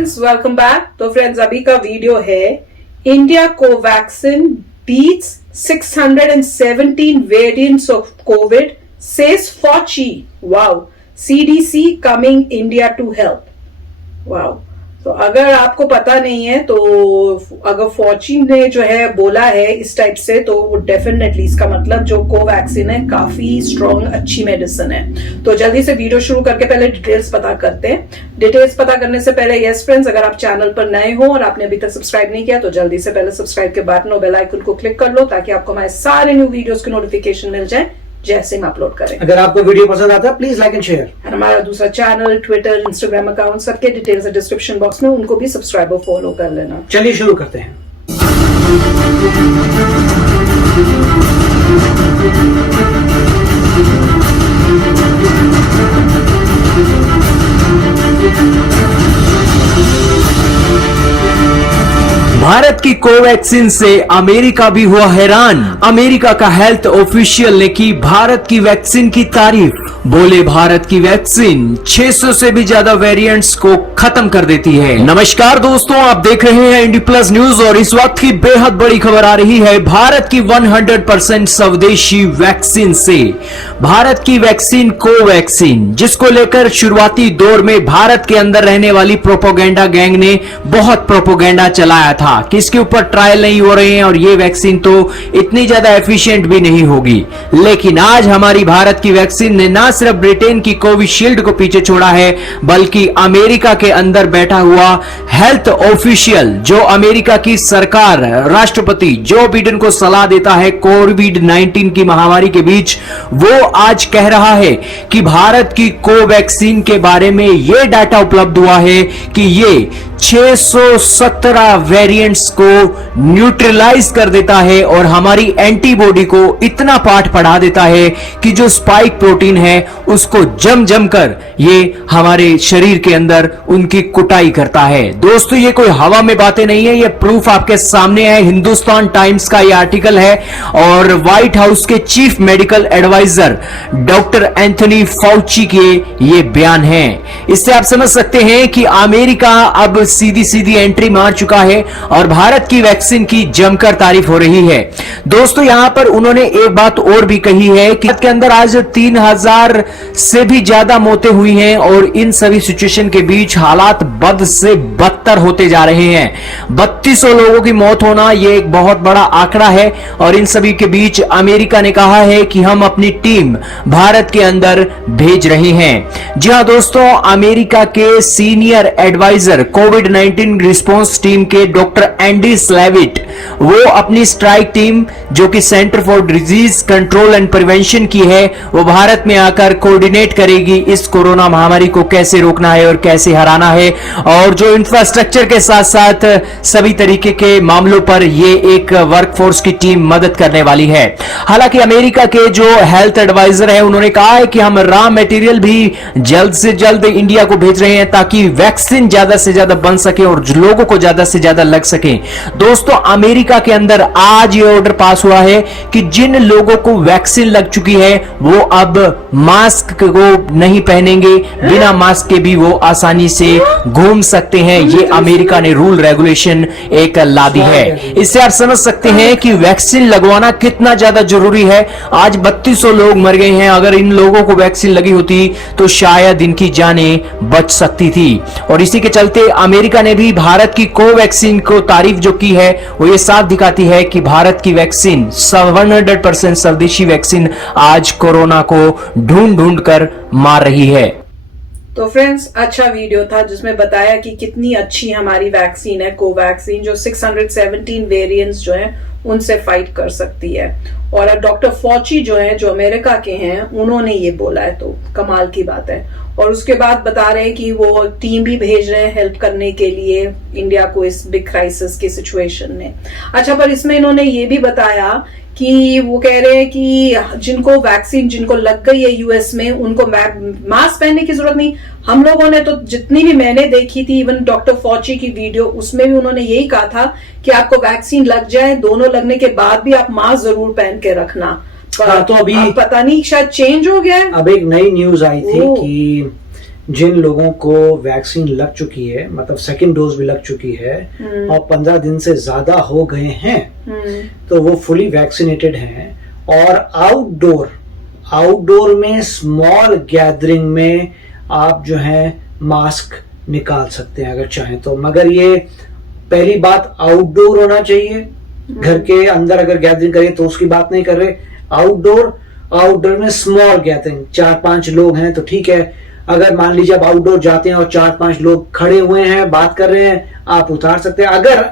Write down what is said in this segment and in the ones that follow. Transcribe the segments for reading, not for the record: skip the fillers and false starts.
Friends, welcome back. तो friends, अभी का वीडियो है India Covaxin beats 617 variants of Covid says Fauci. Wow, CDC coming India to help. Wow. तो अगर आपको पता नहीं है तो अगर फॉची ने जो है बोला है इस टाइप से, तो वो डेफिनेटली इसका मतलब जो कोवैक्सिन है काफी स्ट्रॉन्ग अच्छी मेडिसिन है। तो जल्दी से वीडियो शुरू करके पहले डिटेल्स पता करते हैं। डिटेल्स पता करने से पहले यस फ्रेंड्स, अगर आप चैनल पर नए हो और आपने अभी तक सब्सक्राइब नहीं किया तो जल्दी से पहले सब्सक्राइब के बटन और बेल आइकन को क्लिक कर लो ताकि आपको हमारे सारे न्यू वीडियोस की नोटिफिकेशन मिल जाए जैसे हम अपलोड करें। अगर आपको वीडियो पसंद आता है प्लीज लाइक एंड शेयर। हमारा दूसरा चैनल, ट्विटर, इंस्टाग्राम अकाउंट सबके डिटेल्स है डिस्क्रिप्शन बॉक्स में, उनको भी सब्सक्राइब और फॉलो कर लेना। चलिए शुरू करते हैं। भारत की कोवैक्सिन से अमेरिका भी हुआ हैरान। अमेरिका का हेल्थ ऑफिशियल ने की भारत की वैक्सीन की तारीफ। बोले भारत की वैक्सीन 600 से भी ज्यादा वेरिएंट्स को खत्म कर देती है। नमस्कार दोस्तों, आप देख रहे हैं इंडी प्लस न्यूज और इस वक्त की बेहद बड़ी खबर आ रही है भारत की 100% स्वदेशी वैक्सीन से। भारत की वैक्सीन कोवैक्सिन, जिसको लेकर शुरुआती दौर में भारत के अंदर रहने वाली प्रोपोगेंडा गैंग ने बहुत प्रोपोगेंडा चलाया था कि इसके ऊपर ट्रायल नहीं हो रहे हैं और ये वैक्सीन तो इतनी ज्यादा एफिशिएंट भी नहीं होगी। लेकिन आज हमारी भारत की वैक्सीन ने ना सिर्फ ब्रिटेन की कोविशील्ड को पीछे छोड़ा है, बल्कि अमेरिका के अंदर बैठा हुआ हेल्थ ऑफिशियल, जो अमेरिका की सरकार, राष्ट्रपति जो बिडेन को सलाह देता है कोविड-19 की महामारी के बीच, वो आज कह रहा है कि भारत की कोवैक्सीन के बारे में यह डाटा उपलब्ध हुआ है कि ये 617 वेरिएंट्स को न्यूट्रलाइज कर देता है और हमारी एंटीबॉडी को इतना पाठ पढ़ा देता है कि जो स्पाइक प्रोटीन है उसको जम कर ये हमारे शरीर के अंदर उनकी कुटाई करता है। दोस्तों, ये कोई हवा में बातें नहीं है, ये प्रूफ आपके सामने है। हिंदुस्तान टाइम्स का ये आर्टिकल है और व्हाइट हाउस के chief medical adviser doctor Anthony Fauci के ये बयान है। इससे आप समझ सकते हैं कि अमेरिका अब सीधी एंट्री मार चुका है और भारत की वैक्सीन की जमकर तारीफ हो रही है। दोस्तों, यहां पर उन्होंने एक बात और भी कही है कि भारत के अंदर आज 3000 से भी ज्यादा मौतें हुई हैं और इन सभी सिचुएशन के बीच हालात बद से बदतर होते जा रहे हैं। 3200 लोगों की मौत होना यह एक बहुत बड़ा आंकड़ा है और इन सभी के बीच अमेरिका ने कहा है कि हम अपनी टीम भारत के अंदर भेज रहे हैं। जी हां दोस्तों, अमेरिका के सीनियर एडवाइजर कोविड-19 रिस्पांस टीम के डॉक्टर एंडी स्लेविट, वो अपनी स्ट्राइक टीम जो कि centre for disease control and prevention की है, वो भारत में आकर कोऑर्डिनेट करेगी इस कोरोना महामारी को कैसे रोकना है और कैसे हराना है, और जो इंफ्रास्ट्रक्चर के साथ साथ सभी तरीके के मामलों पर ये एक वर्कफोर्स की टीम मदद करने वाली है। हालांकि अमेरिका के जो हेल्थ एडवाइजर है उन्होंने कहा है कि हम रॉ मटेरियल भी जल्द से जल्द इंडिया को भेज रहे हैं ताकि वैक्सीन ज्यादा से ज्यादा बन सके और लोगों को ज्यादा से ज्यादा लग सके। दोस्तों, अमेरिका के अंदर आज ये ऑर्डर पास हुआ है कि जिन लोगों को वैक्सीन लग चुकी है वो अब मास्क को नहीं पहनेंगे, बिना मास्क के भी वो आसानी से घूम सकते हैं। ये अमेरिका ने रूल रेगुलेशन एक ला दी है। इससे आप समझ सकते हैं कि वैक्सीन लगवाना कितना ज्यादा जरूरी है। आज 3200 लोग मर गए हैं, अगर इन लोगों को वैक्सीन लगी होती तो शायद इनकी जानें बच सकती थी। और इसी के चलते अमेरिका ने भी भारत की कोवैक्सीन को तारीफ जो की है वो ये साफ दिखाती है कि भारत की वैक्सीन 100% स्वदेशी वैक्सीन आज कोरोना को ढूंढ कर मार रही है। तो फ्रेंड्स, अच्छा वीडियो था जिसमें बताया कि कितनी अच्छी हमारी वैक्सीन है कोवैक्सीन, जो 617 वेरिएंट्स जो हैं उनसे फाइट कर सकती है। और डॉक्टर फॉची जो है, जो अमेरिका के हैं, उन्होंने ये बोला है, तो कमाल की बात है। और उसके बाद बता रहे हैं कि वो टीम भी भेज रहे हैं हेल्प करने के लिए इंडिया को इस बिग क्राइसिस की सिचुएशन में। अच्छा, पर इसमें इन्होंने ये भी बताया कि वो कह रहे हैं कि जिनको वैक्सीन जिनको लग गई है यूएस में, उनको मास्क पहनने की जरूरत नहीं। हम लोगों ने तो जितनी भी मैंने देखी थी, इवन डॉक्टर फॉची की वीडियो, उसमें भी उन्होंने यही कहा था कि आपको वैक्सीन लग जाए, दोनों लगने के बाद भी आप मास्क जरूर पहन के रखना। तो अभी पता नहीं शायद चेंज हो गया है। अब एक नई न्यूज आई थी कि जिन लोगों को वैक्सीन लग चुकी है, मतलब सेकेंड डोज भी लग चुकी है और 15 दिन से ज्यादा हो गए हैं, तो वो फुली वैक्सीनेटेड हैं। और आउटडोर में स्मॉल गैदरिंग में आप जो है मास्क निकाल सकते हैं अगर चाहें तो, मगर ये पहली बात आउटडोर होना चाहिए। घर के अंदर अगर गैदरिंग करें तो उसकी बात नहीं कर रहे। आउटडोर में स्मॉल गैदरिंग, 4-5 लोग हैं तो ठीक है। अगर मान लीजिए आप आउटडोर जाते हैं और 4-5 लोग खड़े हुए हैं, बात कर रहे हैं, आप उतार सकते हैं। अगर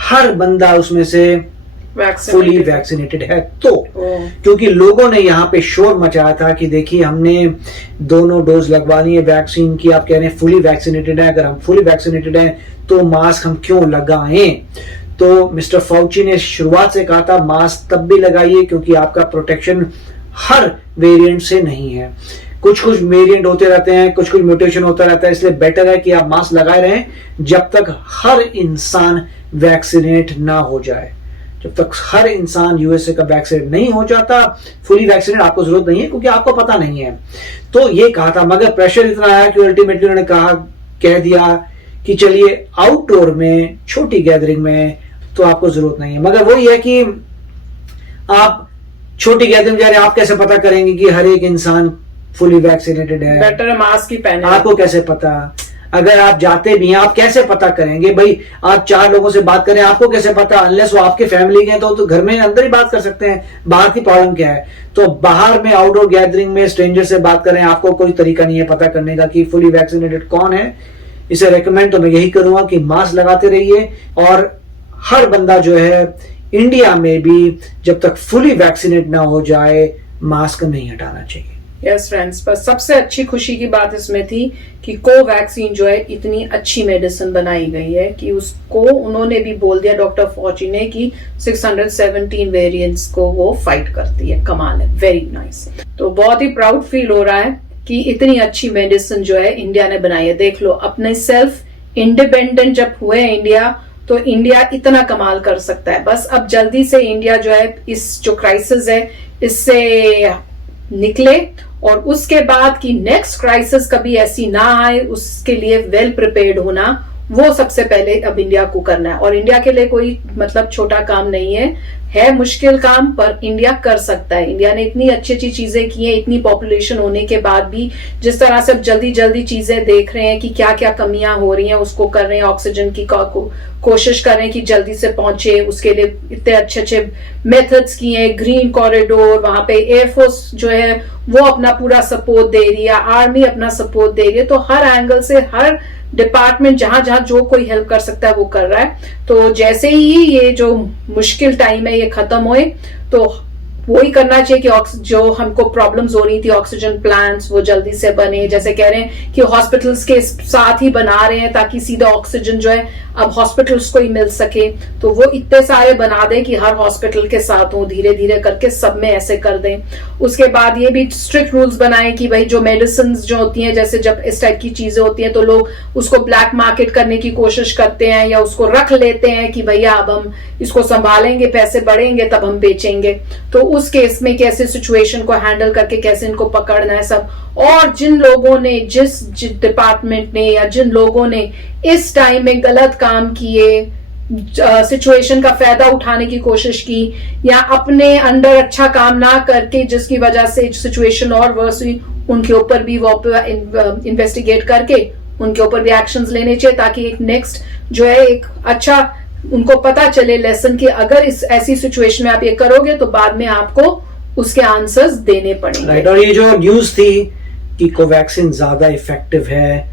हर बंदा उसमें से फुली वैक्सीनेटेड है तो, क्योंकि लोगों ने यहाँ पे शोर मचाया था कि देखिए हमने दोनों डोज लगवानी है वैक्सीन की, आप कह रहे हैं फुली वैक्सीनेटेड है, अगर हम फुली वैक्सीनेटेड हैं तो मास्क हम क्यों लगाएं। तो मिस्टर फाउची ने शुरुआत से कहा था मास्क तब भी लगाइए क्योंकि आपका प्रोटेक्शन हर वेरिएंट से नहीं है। कुछ वेरिएंट होते रहते हैं, कुछ म्यूटेशन होता रहता है, इसलिए बेटर है कि आप मास्क लगाए रहें जब तक हर इंसान वैक्सीनेट ना हो जाए। जब तक हर इंसान यूएसए का वैक्सीनेट नहीं हो जाता, फुली वैक्सीनेट आपको जरूरत नहीं है क्योंकि आपको पता नहीं है। तो ये कहा था, मगर प्रेशर इतना आया कि अल्टीमेटली उन्होंने कह दिया कि चलिए आउटडोर में छोटी गैदरिंग में तो आपको जरूरत नहीं है। मगर वही है कि आप छोटी गैदरिंग जा रहे हैं, आप कैसे पता करेंगे कि हर एक इंसान फुली वैक्सीनेटेड है? बेटर मास्क ही पहने। आपको कैसे पता? अगर आप जाते भी हैं आप कैसे पता करेंगे? भाई आप 4 लोगों से बात करें, आपको कैसे पता? अनलेस वो आपके फैमिली के हैं तो घर में अंदर ही बात कर सकते हैं, बाहर की प्रॉब्लम क्या है? तो बाहर में आउटडोर गैदरिंग में स्ट्रेंजर से बात करें, आपको कोई तरीका नहीं है पता करने का कि फुली वैक्सीनेटेड कौन है। इसे रेकमेंड तो मैं यही करूंगा कि मास्क लगाते रहिए। और हर बंदा जो है इंडिया में भी जब तक फुली वैक्सीनेट ना हो जाए मास्क नहीं हटाना चाहिए। यस फ्रेंड्स, पर सबसे अच्छी खुशी की बात इसमें थी कि कोवैक्सीन जो है इतनी अच्छी मेडिसिन बनाई गई है कि उसको उन्होंने भी बोल दिया डॉक्टर फॉची ने कि 617 वेरिएंट्स को वो फाइट करती है। कमाल है, वेरी नाइस। तो बहुत ही प्राउड फील हो रहा है कि इतनी अच्छी मेडिसिन जो है इंडिया ने बनाई है। देख लो, अपने सेल्फ इंडिपेंडेंट जब हुए इंडिया तो इंडिया इतना कमाल कर सकता है। बस अब जल्दी से इंडिया जो है इस जो क्राइसिस है इससे निकले और उसके बाद की नेक्स्ट क्राइसिस कभी ऐसी ना आए उसके लिए वेल प्रिपेयर्ड होना, वो सबसे पहले अब इंडिया को करना है। और इंडिया के लिए कोई मतलब छोटा काम नहीं है मुश्किल काम, पर इंडिया कर सकता है। इंडिया ने इतनी अच्छी अच्छी चीजें की हैं, इतनी पॉपुलेशन होने के बाद भी जिस तरह से जल्दी जल्दी चीजें देख रहे हैं कि क्या क्या कमियां हो रही हैं उसको कर रहे हैं। ऑक्सीजन की कोशिश कर रहे हैं कि जल्दी से पहुंचे, उसके लिए इतने अच्छे अच्छे मेथड्स किए हैं। ग्रीन कॉरिडोर, वहां पे एयरफोर्स जो है वो अपना पूरा सपोर्ट दे रही है, आर्मी अपना सपोर्ट दे रही है। तो हर एंगल से हर डिपार्टमेंट जहां जहां जो कोई हेल्प कर सकता है वो कर रहा है। तो जैसे ही ये जो मुश्किल टाइम है ये खत्म होए तो वही करना चाहिए कि जो हमको प्रॉब्लम्स हो रही थी ऑक्सीजन प्लांट्स वो जल्दी से बने। जैसे कह रहे हैं कि हॉस्पिटल्स के साथ ही बना रहे हैं ताकि सीधा ऑक्सीजन जो है अब हॉस्पिटल्स को ही मिल सके, तो वो इतने सारे बना दें कि हर हॉस्पिटल के साथ हो, धीरे धीरे करके सब में ऐसे कर दें। उसके बाद ये भी स्ट्रिक्ट रूल्स बनाए कि भाई जो मेडिसिन जो होती हैं, जैसे जब इस टाइप की चीजें होती हैं तो लोग उसको ब्लैक मार्केट करने की कोशिश करते हैं या उसको रख लेते हैं कि भैया अब हम इसको संभालेंगे, पैसे बढ़ेंगे तब हम बेचेंगे। तो उस केस में कैसे सिचुएशन को हैंडल करके कैसे इनको पकड़ना है सब। और जिन लोगों ने जिस डिपार्टमेंट ने या जिन लोगों ने इस टाइम में गलत काम किए, सिचुएशन का फायदा उठाने की कोशिश की या अपने अंडर अच्छा काम ना करके जिसकी वजह से सिचुएशन और वर्स हुई, उनके ऊपर भी वो इन्वेस्टिगेट करके उनके ऊपर भी एक्शंस लेने चाहिए ताकि एक नेक्स्ट जो है एक अच्छा उनको पता चले लेसन कि अगर इस ऐसी सिचुएशन में आप ये करोगे तो बाद में आपको उसके आंसर्स देने पड़ेंगे। राइट। और ये जो न्यूज थी कि कोवैक्सीन ज्यादा इफेक्टिव है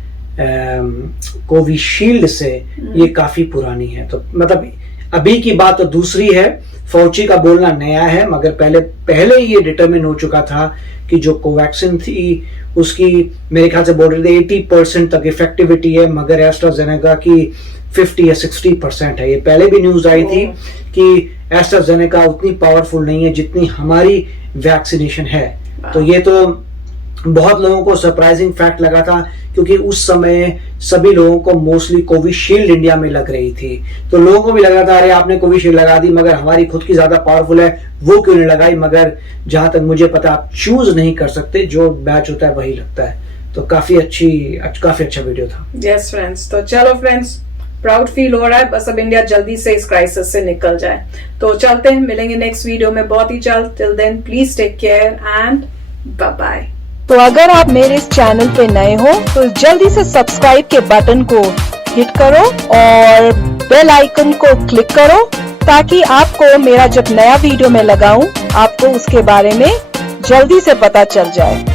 कोविशील्ड से, ये काफी पुरानी है। तो मतलब अभी की बात तो दूसरी है, फौची का बोलना नया है, मगर पहले ये डिटरमिन हो चुका था कि जो कोवैक्सीन थी उसकी मेरे ख्याल से बोल रहे थे 80% तक इफेक्टिविटी है, मगर एस्ट्राजेनेका की 50 या 60% है। ये पहले भी न्यूज आई थी कि एस्ट्राजेनेका उतनी पावरफुल नहीं है जितनी हमारी वैक्सीनेशन है। तो ये तो बहुत लोगों को सरप्राइजिंग फैक्ट लगा था क्योंकि उस समय सभी लोगों को मोस्टली कोविशील्ड इंडिया में लग रही थी, तो लोगों को भी लग रहा था अरे आपने कोविशील्ड लगा दी मगर हमारी खुद की ज्यादा पावरफुल है, वो क्यों नहीं लगाई। मगर जहां तक मुझे पता आप चूज नहीं कर सकते, जो बैच होता है वही लगता है। तो काफी अच्छा वीडियो था। यस फ्रेंड्स, तो चलो फ्रेंड्स, प्राउड फील हो रहा है, बस अब इंडिया जल्दी से इस क्राइसिस से निकल जाए। तो चलते हैं, मिलेंगे नेक्स्ट वीडियो में बहुत ही जल्द। Till then please take care and bye bye. तो अगर आप मेरे इस चैनल पे नए हो तो जल्दी से सब्सक्राइब के बटन को हिट करो और बेल आइकन को क्लिक करो, ताकि आपको मेरा जब नया वीडियो मैं लगाऊं आपको उसके बारे में जल्दी से पता चल जाए।